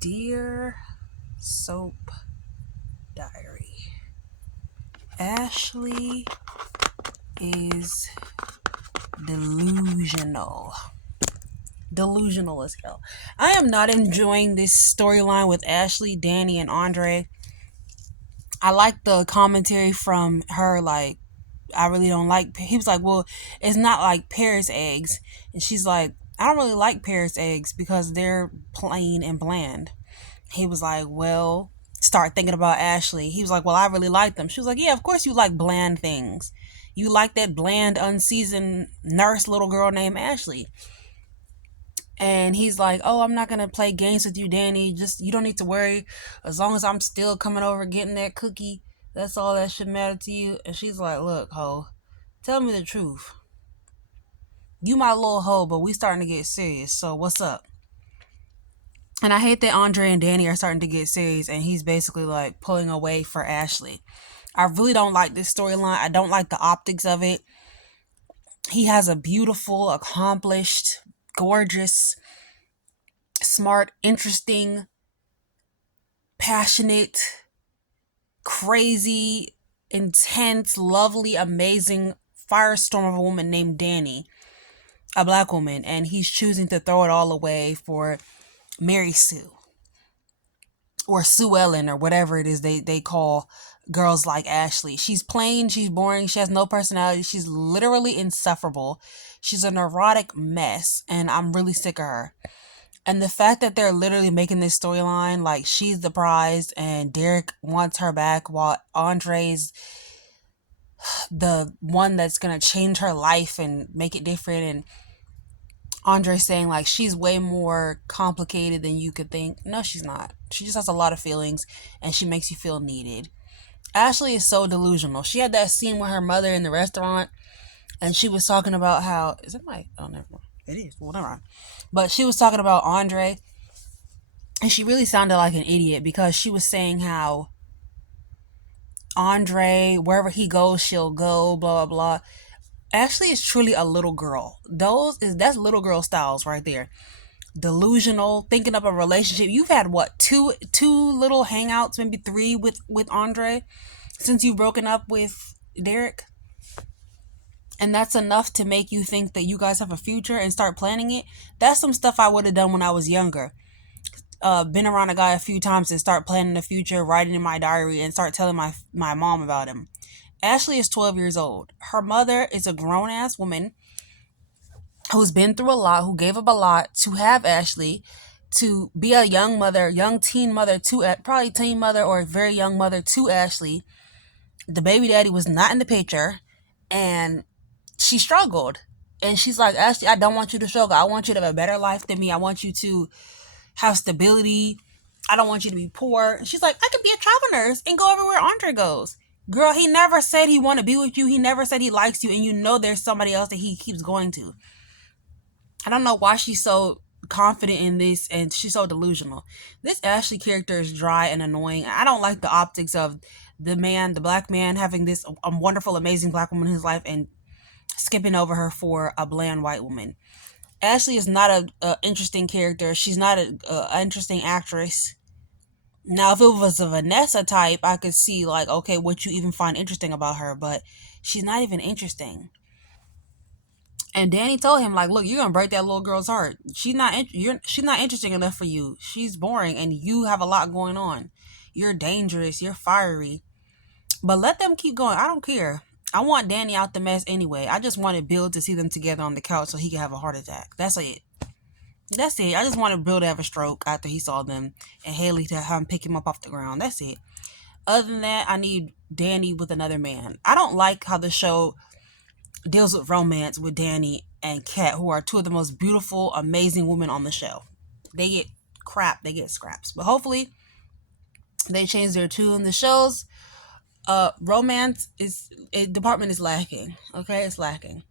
Dear Soap Diary, Ashley is delusional. Delusional as hell. I am not enjoying this storyline with Ashley, Danny, and Andre. I like the commentary from her, like, I really don't like. He was like, well, it's not like Paris eggs. And she's like, I don't really like Paris eggs because they're plain and bland. He was like, well, start thinking about Ashley. He was like, well, I really like them. She was like, yeah, of course you like bland things. You like that bland, unseasoned nurse little girl named Ashley. And he's like, oh, I'm not going to play games with you, Danny. Just, you don't need to worry. As long as I'm still coming over getting that cookie, that's all that should matter to you. And she's like, look, ho, tell me the truth. You my little hoe, but we starting to get serious. So what's up? And I hate that Andre and Danny are starting to get serious, and he's basically like pulling away for Ashley. I really don't like this storyline. I don't like the optics of it. He has a beautiful, accomplished, gorgeous, smart, interesting, passionate, crazy, intense, lovely, amazing firestorm of a woman named Danny, a black woman, and he's choosing to throw it all away for Mary Sue or Sue Ellen or whatever it is they call girls like Ashley. She's plain, she's boring, she has no personality, she's literally insufferable. She's a neurotic mess, and I'm really sick of her. And the fact that they're literally making this storyline like she's the prize and Derek wants her back while Andre's the one that's gonna change her life and make it different, and Andre saying like she's way more complicated than you could think. No, she's not. She just has a lot of feelings and she makes you feel needed. Ashley is so delusional. She had that scene with her mother in the restaurant and she was talking about how is it my oh never mind. It is. Well, never mind. But she was talking about Andre and she really sounded like an idiot because she was saying how Andre, wherever he goes, she'll go, blah blah blah. Ashley is truly a little girl. That's little girl styles right there. Delusional, thinking of a relationship. You've had what, two little hangouts, maybe three with Andre since you've broken up with Derek, and that's enough to make you think that you guys have a future and start planning it. That's some stuff I would have done when I was younger. Been around a guy a few times and start planning the future, writing in my diary, and start telling my mom about him. Ashley is 12 years old. Her mother is a grown ass woman who's been through a lot, who gave up a lot to have Ashley, to be a young mother, young teen mother to, probably teen mother or a very young mother to Ashley. The baby daddy was not in the picture, and she struggled. And she's like, Ashley, I don't want you to struggle. I want you to have a better life than me. I want you to have stability. I don't want you to be poor. And she's like, I could be a travel nurse and go everywhere Andre goes. Girl, he never said he want to be with you. He never said he likes you. And you know there's somebody else that he keeps going to. I don't know why she's so confident in this and she's so delusional. This Ashley character is dry and annoying. I don't like the optics of the black man, having this wonderful, amazing black woman in his life and skipping over her for a bland white woman. Ashley is not a interesting character. She's not a interesting actress. Now, if it was a Vanessa type, I could see like, okay, what you even find interesting about her, but she's not even interesting. And Danny told him like, look, you're gonna break that little girl's heart. She's not interesting enough for you. She's boring, and you have a lot going on. You're dangerous. You're fiery. But let them keep going. I don't care. I want Danny out the mess anyway. I just wanted Bill to see them together on the couch so he could have a heart attack. That's it. That's it. I just wanted Bill to have a stroke after he saw them, and Haley to have him pick him up off the ground. That's it. Other than that, I need Danny with another man. I don't like how the show deals with romance with Danny and Kat, who are two of the most beautiful, amazing women on the show. They get crap, they get scraps. But hopefully they change their tune. The show's romance department is lacking. Okay, it's lacking.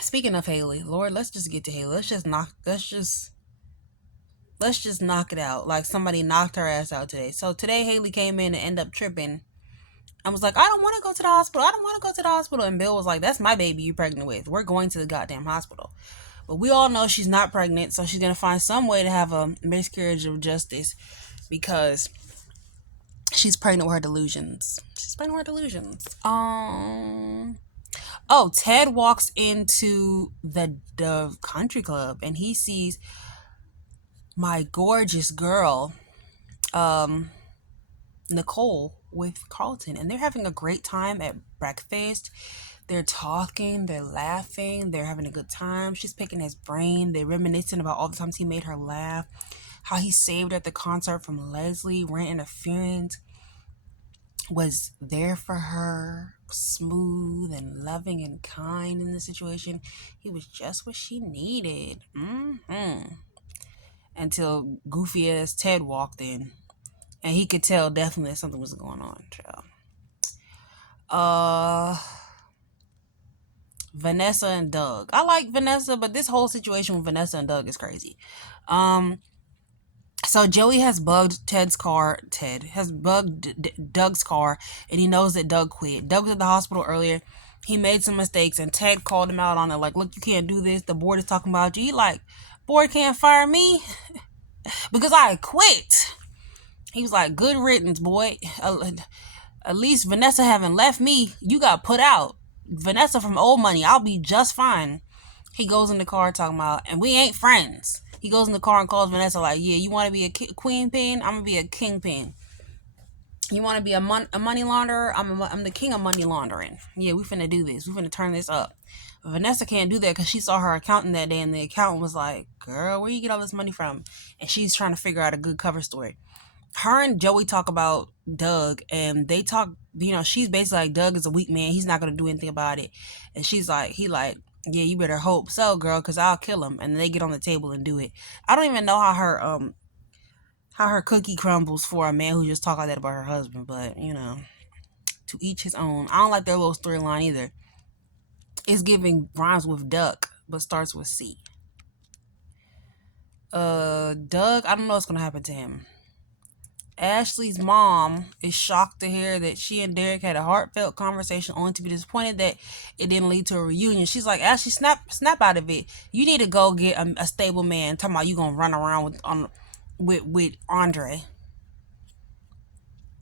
Speaking of Haley, Lord, let's just get to Haley. Let's just knock it out. Like somebody knocked her ass out today. So today Haley came in and ended up tripping. I was like, I don't want to go to the hospital. I don't want to go to the hospital. And Bill was like, that's my baby you're pregnant with. We're going to the goddamn hospital. But we all know she's not pregnant, so she's gonna find some way to have a miscarriage of justice because she's pregnant with her delusions. She's pregnant with her delusions. Oh, Ted walks into the country club and he sees my gorgeous girl, um, Nicole, with Carlton, and they're having a great time at breakfast. They're talking, they're laughing, they're having a good time. She's picking his brain. They're reminiscing about all the times he made her laugh, how he saved her at the concert from Leslie, rent interference, was there for her, smooth and loving and kind in the situation. He was just what she needed. Until goofy ass Ted walked in, and he could tell definitely that something was going on. Child. Vanessa and Doug. I like Vanessa, but this whole situation with Vanessa and Doug is crazy. So Joey has bugged Ted's car. Ted has bugged Doug's car, and he knows that Doug quit. Doug was at the hospital earlier. He made some mistakes, and Ted called him out on it. Like, look, you can't do this. The board is talking about you. He like, board can't fire me because I quit. He was like, good riddance, boy. At least Vanessa haven't left me. You got put out. Vanessa from old money. I'll be just fine. He goes in the car talking about, and we ain't friends. He goes in the car and calls Vanessa like, yeah, you want to be a queen pin? I'm going to be a king pin. You want to be a money launderer? I'm the king of money laundering. Yeah, we finna do this. We finna turn this up. But Vanessa can't do that because she saw her accountant that day, and the accountant was like, girl, where you get all this money from? And she's trying to figure out a good cover story. Her and Joey talk about Doug, and they talk, she's basically like, Doug is a weak man. He's not going to do anything about it. And she's like, yeah, you better hope so, girl, because I'll kill him. And then they get on the table and do it. I don't even know how her cookie crumbles for a man who just talk like that about her husband. But, to each his own. I don't like their little storyline either. It's giving rhymes with duck, but starts with C. Doug, I don't know what's going to happen to him. Ashley's mom is shocked to hear that she and Derek had a heartfelt conversation, only to be disappointed that it didn't lead to a reunion. She's like, Ashley, snap out of it. You need to go get a stable man. Talking about you gonna run around with Andre.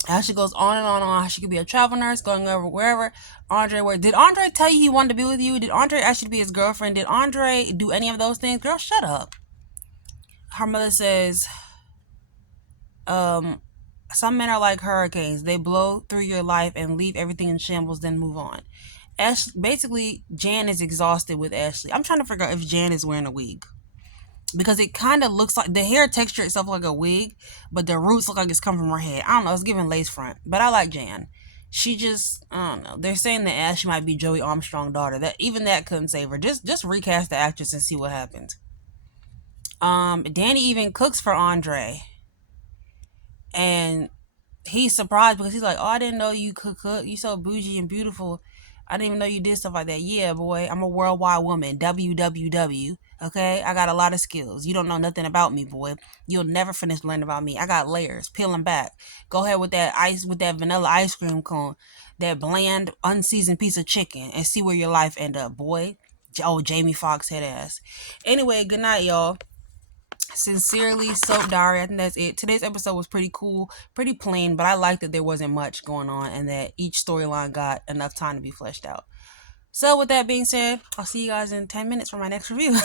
Ashley goes on and on and on. She could be a travel nurse, going over wherever Andre worked. Did Andre tell you he wanted to be with you? Did Andre ask you to be his girlfriend? Did Andre do any of those things? Girl, shut up. Her mother says, some men are like hurricanes. They blow through your life and leave everything in shambles, then move on. Basically, Jan is exhausted with Ashley. I'm trying to figure out if Jan is wearing a wig. Because it kind of looks like, the hair texture itself like a wig, but the roots look like it's come from her head. I don't know, it's giving lace front. But I like Jan. She just, I don't know. They're saying that Ashley might be Joey Armstrong's daughter. Even that couldn't save her. Just recast the actress and see what happens. Danny even cooks for Andre. And he's surprised because he's like, oh, I didn't know you could cook. You so bougie and beautiful. I didn't even know you did stuff like that. Yeah, boy, I'm a worldwide woman. WWW. Okay? I got a lot of skills. You don't know nothing about me, boy. You'll never finish learning about me. I got layers. Peeling back. Go ahead with that vanilla ice cream cone. That bland, unseasoned piece of chicken. And see where your life end up, boy. Oh, Jamie Foxx head ass. Anyway, good night, y'all. Sincerely, Soap Diary. I think that's it. Today's episode was pretty cool, pretty plain, but I liked that there wasn't much going on and that each storyline got enough time to be fleshed out. So with that being said, I'll see you guys in 10 minutes for my next review.